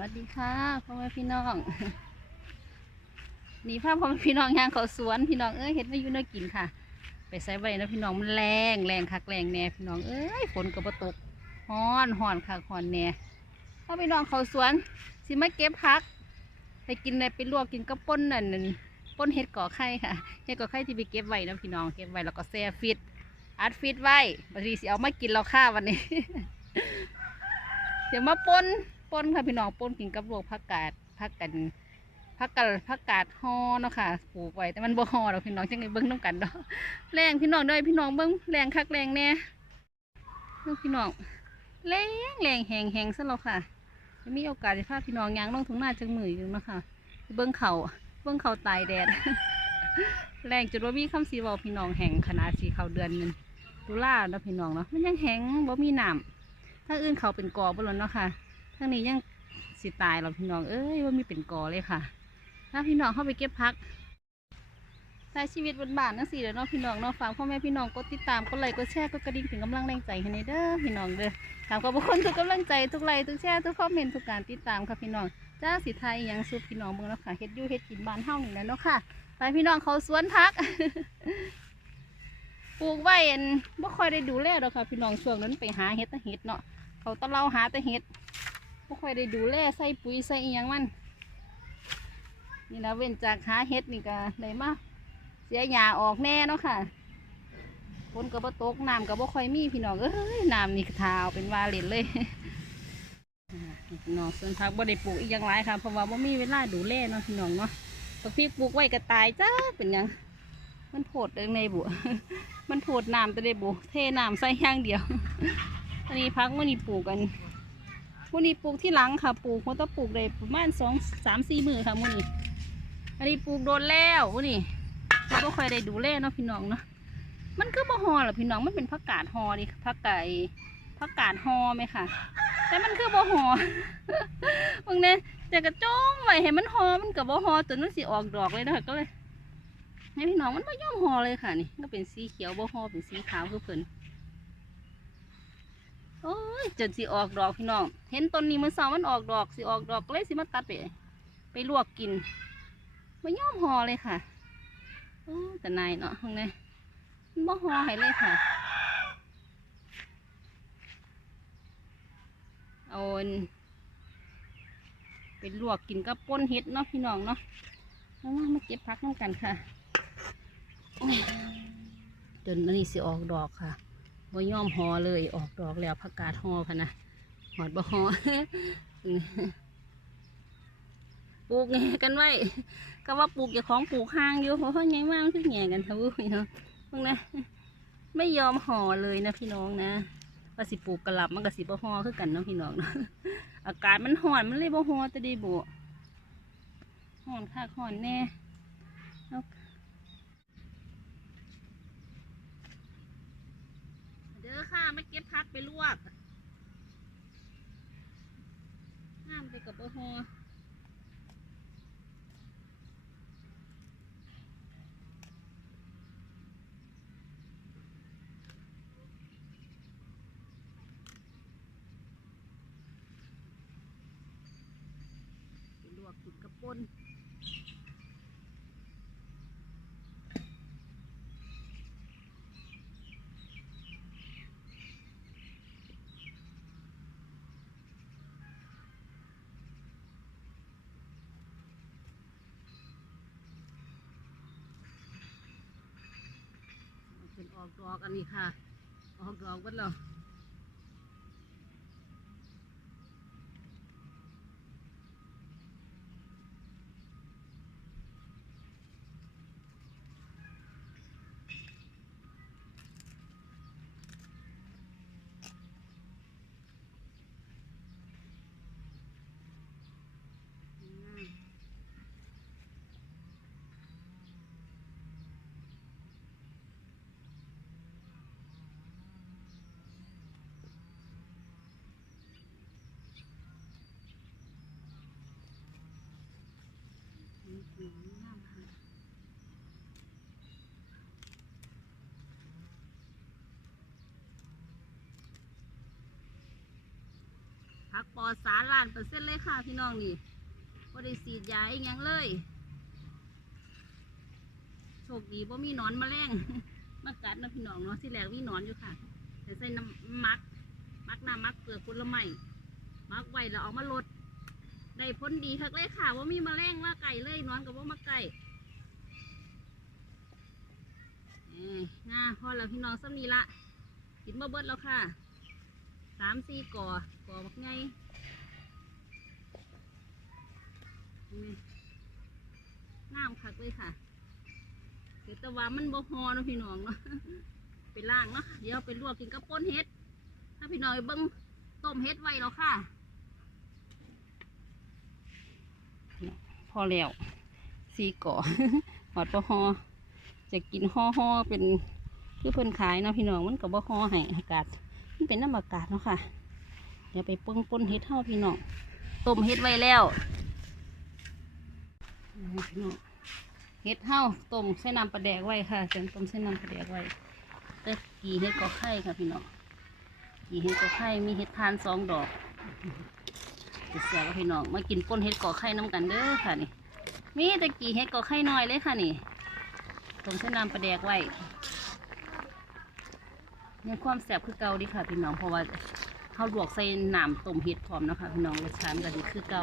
วัสดีค่ะพ่อแม่พี่น้องนี่ภาพพ่อแม่พี่น้องย่างเขาสวนพี่น้องเอ้ยเห็ดไม่ยู่นื้อกินค่ะ ไปใส่ไว้นะพี่น้องมันแรงแรงคักแรงแน่พี่น้องเอ้ยฝนก็บ่ตกฮ้อนฮ้อนคักฮ้อนแน่พ่อพี่น้องเขาสวนสิมาเก็บพัก ไปกินอะไรไปลวกกินกับป่นนั่นนั่นป่นเห็ดก่อไข่ค่ะเห็ดก่อไข่ที่ไปเก็บไว้นะพี่น้องเก็บไว้แล้วก็แช่ฟิตอัดฟิตไว้บางทีสิเอามากินเราค่าวันนี้เดี๋ยวมาป่น ป่นค่ะพี่น้องป่นกินกับลวกผักกาดผักกันผักกาดผักกาดฮอเนาะค่ะปลูกไว้แต่มันบ่ฮอดอกพี่น้องจังไงเบิ้งน้ำกันเนาะแรงพี่น้องเด้อพี่น้องเบิ้งแรงคักแรงแน่เบิ่งพี่น้องแรงแรงแหงแหงซะแล้วค่ะจะมีโอกาสจะพาพี่น้องยางลงทุ่งนาจังมืออยู่เนาะค่ะเบิ้งเขาเบิ้งเขาตายแดดแรงจุดว่ามีคำสีบอกพี่น้องแหงขนาดสีเขาเดือนนึงตุลาเนาะพี่น้องเนาะมันยังแหงบ่มีน้ำถ้าอื่นเขาเป็นกอบ่แล้วเนาะค่ะ ทางนี้ยังสิตายเราพี่น้องเอ้ยว่ามีเป็นกอเลยค่ะถ้าพี่น้องเข้าไปเก็บพักใช้ชีวิตบนบ้านนั่นสิเด้อเนาะพี่น้องเนาะฝากพ่อแม่พี่น้องกดติดตามกดไลค์กดแชร์กดกระดิ่งเป็นกำลังแรงใจให้ในเด้อพี่น้องเด้อถามขอบคุณทุกกำลังใจทุกไลค์ทุกแชร์ทุกคอมเมนต์ทุกการติดตามค่ะพี่น้องจ้าสิไทยยังสุพี่น้องเบิ่งแล้วค่ะเฮ็ดยู่เฮ็ดกินบ้านเฮานี่แหละเนาะค่ะไปพี่น้องเขาสวนพักปลูกไว้อันบ่ค่อยได้ดูแลดอกค่ะ พี่น้องช่วงนั้นไปหาเฮ็ดแต่เฮ็ดเนาะเขาตะเราหาแต่เห็ด ไม่ค่อยได้ดูแลใส่ปุ๋ยใส่อีหยังมัน นี่นะเว้นจากหาเห็ดนี่ก็ได้มาเสียหญ้าออกแน่เนาะค่ะฝนก็บ่ตกน้ำก็บ่ค่อยมีพี่น้องเอ้ยน้ำนี่ทาวเป็นวาเล่นเลยพี่น้องส่วนผักบ่ได้ปลูกอีกอย่างไรค่ะเพราะว่าบ่มีเวลาดูแลเนาะพี่น้องเนาะบางทีปลูกไว้ก็ตายจ้าเป็นยังมันโผดเองในบุมันโผดน้ำแต่ได้บุเทน้ำใส่ย่างเดียวอันนี้พักวันนี้ปลูกกัน วันนี้ปลูกที่หลังค่ะ ปลูกมันต้องปลูกได้ประมาณสองสามสี่มือค่ะวันนี้อันนี้ปลูกโดนแล้ววันนี้เราก็ค่อยได้ดูแลเนาะพี่น้องเนาะมันก็บ่ฮอหรอพี่น้องมันเป็นผักกาดฮอนี่ผักไก่ผักกาดฮอไหมค่ะ แต่มันคือบ่ฮอบางเนี่ยแต่กระจ้องไว้ให้มันฮอมันกับบ่ฮอจนมันสิออกดอกเลยนะคะก็เลยให้พี่น้องมันไม่ย่อมฮอเลยค่ะนี่ก็เป็นสีเขียวบ่ฮอเป็นสีขาวคือเพิ่น โอ้ยจนสิออกดอกพี่น้อง เห็นต้นนี้มันเสามันออกดอกสิออกดอกเลยสิมาตัดไปไปลวกกินไม่ย่อมหอเลยค่ะโอ้แต่นายเนาะตรงนี้มันบ่หอให้เลยค่ะเอาอันไปลวกกินกับป้นเห็ดเนาะพี่น้องเนาะมามาเก็บพักน้ำกันค่ะจนอันนี้สิออกดอกค่ะ บ่ยอมหอเลยออกดอกแล้วผักกาดหอพะนะหอดบ่หอปลูกแง่กันไว้ก็ว่าปลูกอย่าของปลูกห่างอยู่เพราะว่าไงว่างคือแง่กันทะวุ้ยเนาะพวกนะไม่ยอมห่อเลยนะพี่น้องนะว่าสิปลูกกระหลับมันก็สิบ่หอคือกันเนาะพี่น้องเนาะอากาศมันห่อนมันเลยบ่หอแต่ดีบุห่อนค่ะห่อนแน่เอาเด้อค่ะ มาเก็บพักไปลวกห้ามไปกับโอหอลวกกินกระป่นเป็น ออกดอกอันนี้ค่ะ ออกดอกเรา บัดแล้วผผักปอดสารล้านเปอร์เซ็นต์เลยค่ะพี่น้องนี่บ่ได้สีดยาอีหยังเลย โชคดีว่ามีหนอนมาแรงมากัดนะพี่น้องเนาะที่แรกมีหนอนอยู่ค่ะ แต่ใส่น้ำมัก มักน้ำมักเปลือกผลไม้มักไว้แล้วเอามาลด ได้ผลดีคักเลยค่ะว่ามีมแมลงมาไก่เลยนอนกับว่ามาไก่เอ้ยง่าพอแล้วพี่น้องซ้ำนี้ละกินบ่เบิดแล้วค่ะสามสี่ก่อก่อบักไงงามคักเลยค่ะเดี๋ยวต่ว่ามันบ่ฮอนะพี่น้องเนาะไปล่างเนาะเดี๋ยวไปลวกกินกับป่นเฮ็ด ถ้าพี่น้องเบิ้งต้มเฮ็ดไว้แล้วค่ะ พ อแล้วสีก่อหอดบ่ฮอจะกินห่อห่อเป็นคือเพิ่นขายเนาะพี่น้องมันก็บ่ห่อให้อากาศมันเป็นน้ำอากาศเนาะค่ะเดี๋ยวไปปนปนเฮ็ดเท่าพี่น้องต้มเฮ็ดไว้แล้วพี่น้องเฮ็ดเท่าต้มใส่น้ำปลาแดกไว้ค่ะเสียงต้มใส่น้ำปลาแดกไว้แต่กี่เฮ็ดก็ไข่ค่ะพี่น้องกี่เฮ็ดก็ไข่มีเฮ็ดทานสองดอก เสียกับพี่น้องมากินป่นเฮ็ดก่อไข่น้ำกันเด้อค่ะนี่มีแต่กี่เฮ็ดก่อไข่น้อยเลยค่ะนี่ต้มใส่น้ำปลาแดกไว้ยังความแซ่บคือเก่าดีค่ะพี่น้องเพราะว่าเขาลวกใส่น้ำต้มเห็ดพร้อมนะคะพี่น้องรสชาติมันก็ดีคือเก่า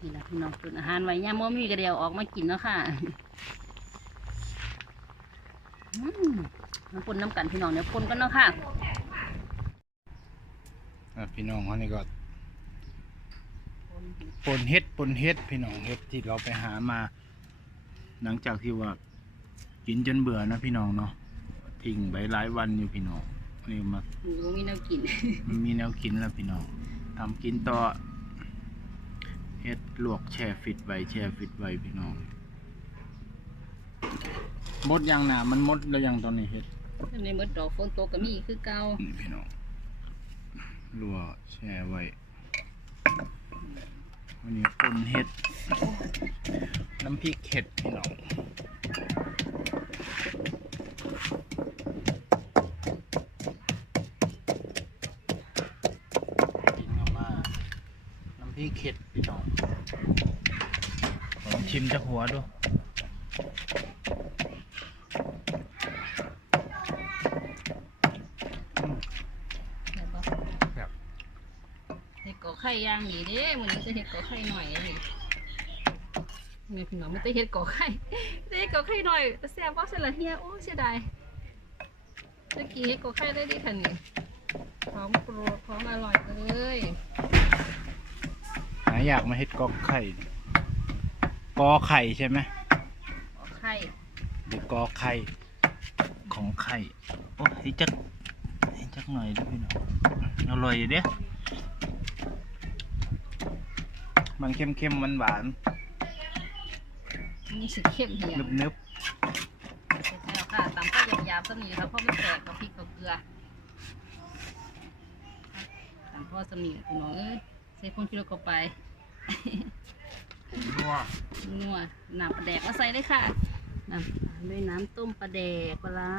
นี่แหละพี่น้องตุนอาหารไว้ย่ามโมมีกระเดียวออกมากินเนาะค่ะอืมมาปนน้ำกันพี่น้องเนี่ยปนกันเนาะค่ะอะพี่น้องเขานี่ก็ ปนเฮ็ดปนเฮ็ดพี่น้องเฮ็ดที่เราไปหามา หลังจากที่ว่ากินจนเบื่อนะพี่น้องเนาะทิ้งไว้หลายวันอยู่พี่น้องนี่มาหนูมีแนวกินมันมีแนวกินแล้วพี่น้องทำกินต่อเฮ็ดลวกแช่ฟิตไว้แช่ฟิตไว้พี่น้องมดยังหนามันมดแล้วยังตอนนี้เฮ็ดในเมื่อดอกฝนตกก็มีคือเก่านี่พี่น้องลวกแช่ไว้วั นนี้ปนเห็ด น้ำพริกเห็ดพี่น้องกินมา น้ำพริกเห็ดพี่น้องลองชิมจากหัวดู เห็นปะ แบบ เห็ดก่อ ไข่ย่างดีเด้มันนี้จะเห็ดก่อไข่หน่อยเลยนี่พี่น้องมันจะเห็ดก่อไข่จะเห็ดก่อไข่หน่อยแต่แซ่บว่าเสร็จละเฮียโอ้เสียดายตะกี้เห็ดก่อไข่ได้ดีค่ะนี่พร้อมโปรดพร้อมอร่อยเลยหาอยากมาเห็ดกอไข่นี่กอไข่ใช่ไหมก่อไข่หรือกอไข่ของไข่โอ้ยจักให้จักหน่อยด้วยพี่น้องอร่อยอยู่เด้ มันเค็มเค็มหวานหวานนี่สิเข้มเหี่ยนึบนึบเสร็จแล้วค่ะตำข้าวยาวๆสมีครับเพราะมันแตกกับพริกกับเกลือตำพ่อสมีพี่น้องเอ้ยใส่พงกิโลก็ไปๆนัวนัวน้ำปลาแดกมาใส่เลยค่ะน้ำด้วยน้ำต้มปลาแดกปลาร้า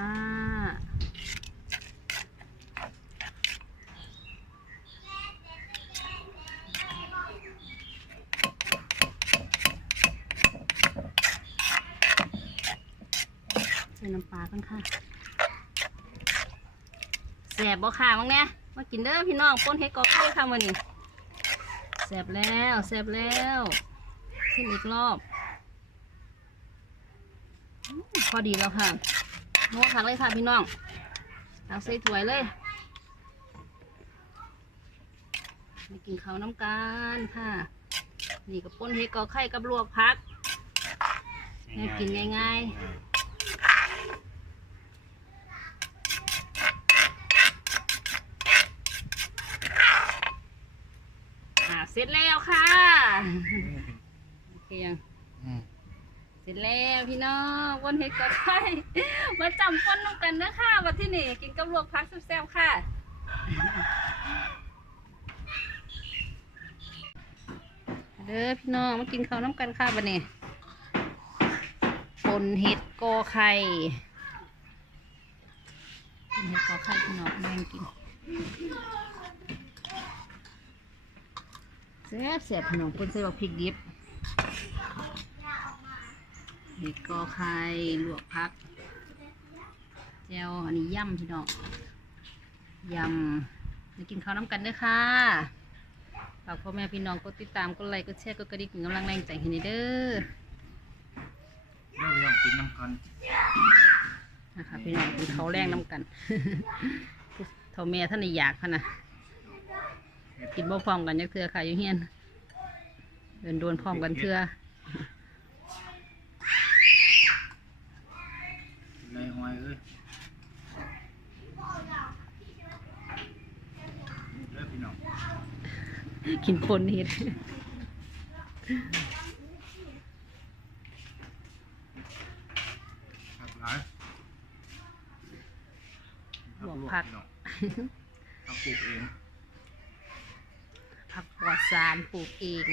ใส่น้ำปลา กันค่ะแสบบ่ค่ะมั้งเนี่ยมากินเด้อพี่น้องป้นเฮ็ดกอกไข่ค่ะวันนี้แสบแล้วแสบแล้วขึ้นอีกรอบอืมพอดีแล้วค่ะโน้ผักเลยค่ะพี่น้องเอาใส่ถ้วยเลยมากินข้าวน้ำกันค่ะ นี่กับป้นเฮ็ดกอกไข่กับลวกพักให้กินง่ายอ่ เสร็จแล้วค่ะโอเคยังอืมเสร็จแล้วพี่น้องวันเฮ็ดก็ไข่มาจำก้นลงกันนะค่ะวันที่นี่กินกับลวกพักแซ่บๆค่ะเด้อพี่น้องมากินข้าวน้ำกันค่ะวันนี้ปนเห็ดกอไข่ปนเห็ดกอไข่พี่น้องแม่งกิน แซ่บแซ่บพี่น้องคนใส่บักพริกดิบเห็ดกอไข่ลวกพักแจวอันนี้ย่ำพี่น้องยำมากินข้าวน้ำกันเด้อค่ะฝากพ่อแม่พี่น้องกดติดตามกดไลค์กดแชร์กดกระดิ่งเป็นกำลังแรงใจให้นี่เด้อเรื่องเรื่องกินน้ำกันนะคะพี่น้องกินข้าวแรงน้ำกันเท่าแม่ท่านนี่อยากพะนะ กินบ่พร้อมกันยักเทือค่ะอยู่เฮียนเดินโดนพร้อมกันเทือไรหอยเอ้ยเลิกพี่น้องกินปนเห็ดผักหลายบวกผัก พี่น้องผักปลูกเอง ผักปลอดสารปลูก เอง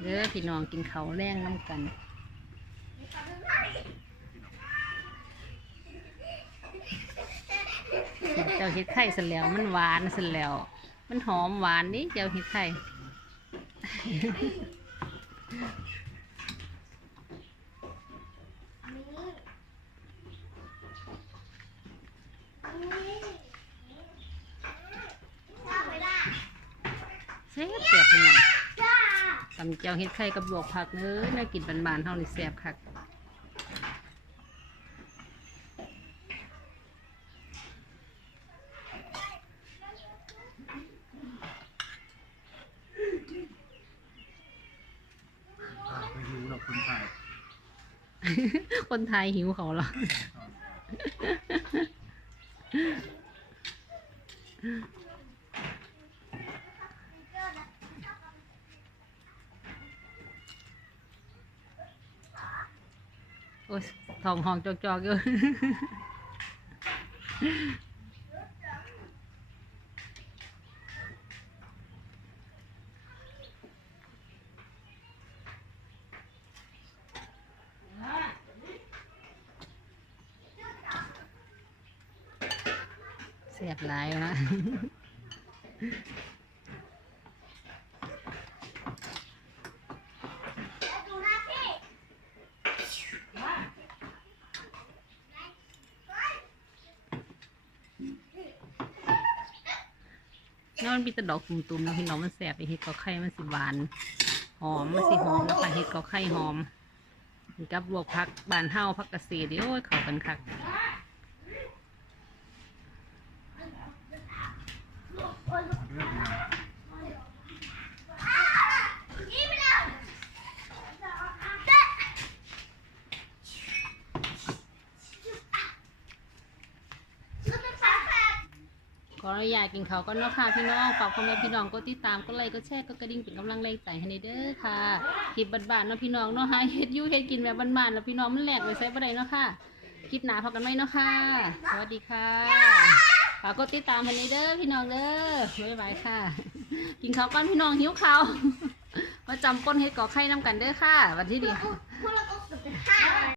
เด้อพี่น้องกินเขาแรงน้ำกันเจ้าเห็ดไข่เสร็จแล้วมันหวานเสร็จแล้ว มันหอมหวานนี่เจ้าเห็ดไข่ แซ่บแซ่บพี่น้องตำเจียวเห็ดไข่กับลวกผักเนื้อน่ากินบานๆเท่านี้แซ่บคักไปหิวเราคนไทยคนไทยหิวเขาเหรอ โอ้ย ทองหองจอกๆอยู่เสียบหลายวะ มีแต่ดอกตุ่มๆนะพี่น้องมันแสบไปเห็ดกอไข่มันสิหวาน หอมมันสิหอมแล้วคะเห็ดกอไข่หอมกับลวกพักบานเฮาพักกระเสียดิโอ้ยเข้ากันคักเลิกพี่น้อง ข ออนุญาตกินเขาก่อนเนาะค่ะพี่น้องฝากพ่อแม่พี่น้องกดติดตามกดไลค์กดแชร์กดกระดิ่งเป็นกำลังแรงใจให้ในเด้อค่ะคลิปบ้านๆเนาะพี่น้องเนาะหาเฮ็ดยู่เฮ็ดกินแบบบ้านๆแล้วพี่น้องมันแหลกไว้ใส่บ่ได้เนาะค่ะคลิปหนาพบกันไหมเนาะค่ะสวัสดีค่ะฝากกดติดตามให้ในเด้อพี่น้องเด้อบ๊ายบายค่ะ กินข้าวก่อนพี่น้องหิวข้าวมาจำป้นเฮ็ดก่อไข่น้ำกันเด้อค่ะ วันที่ดี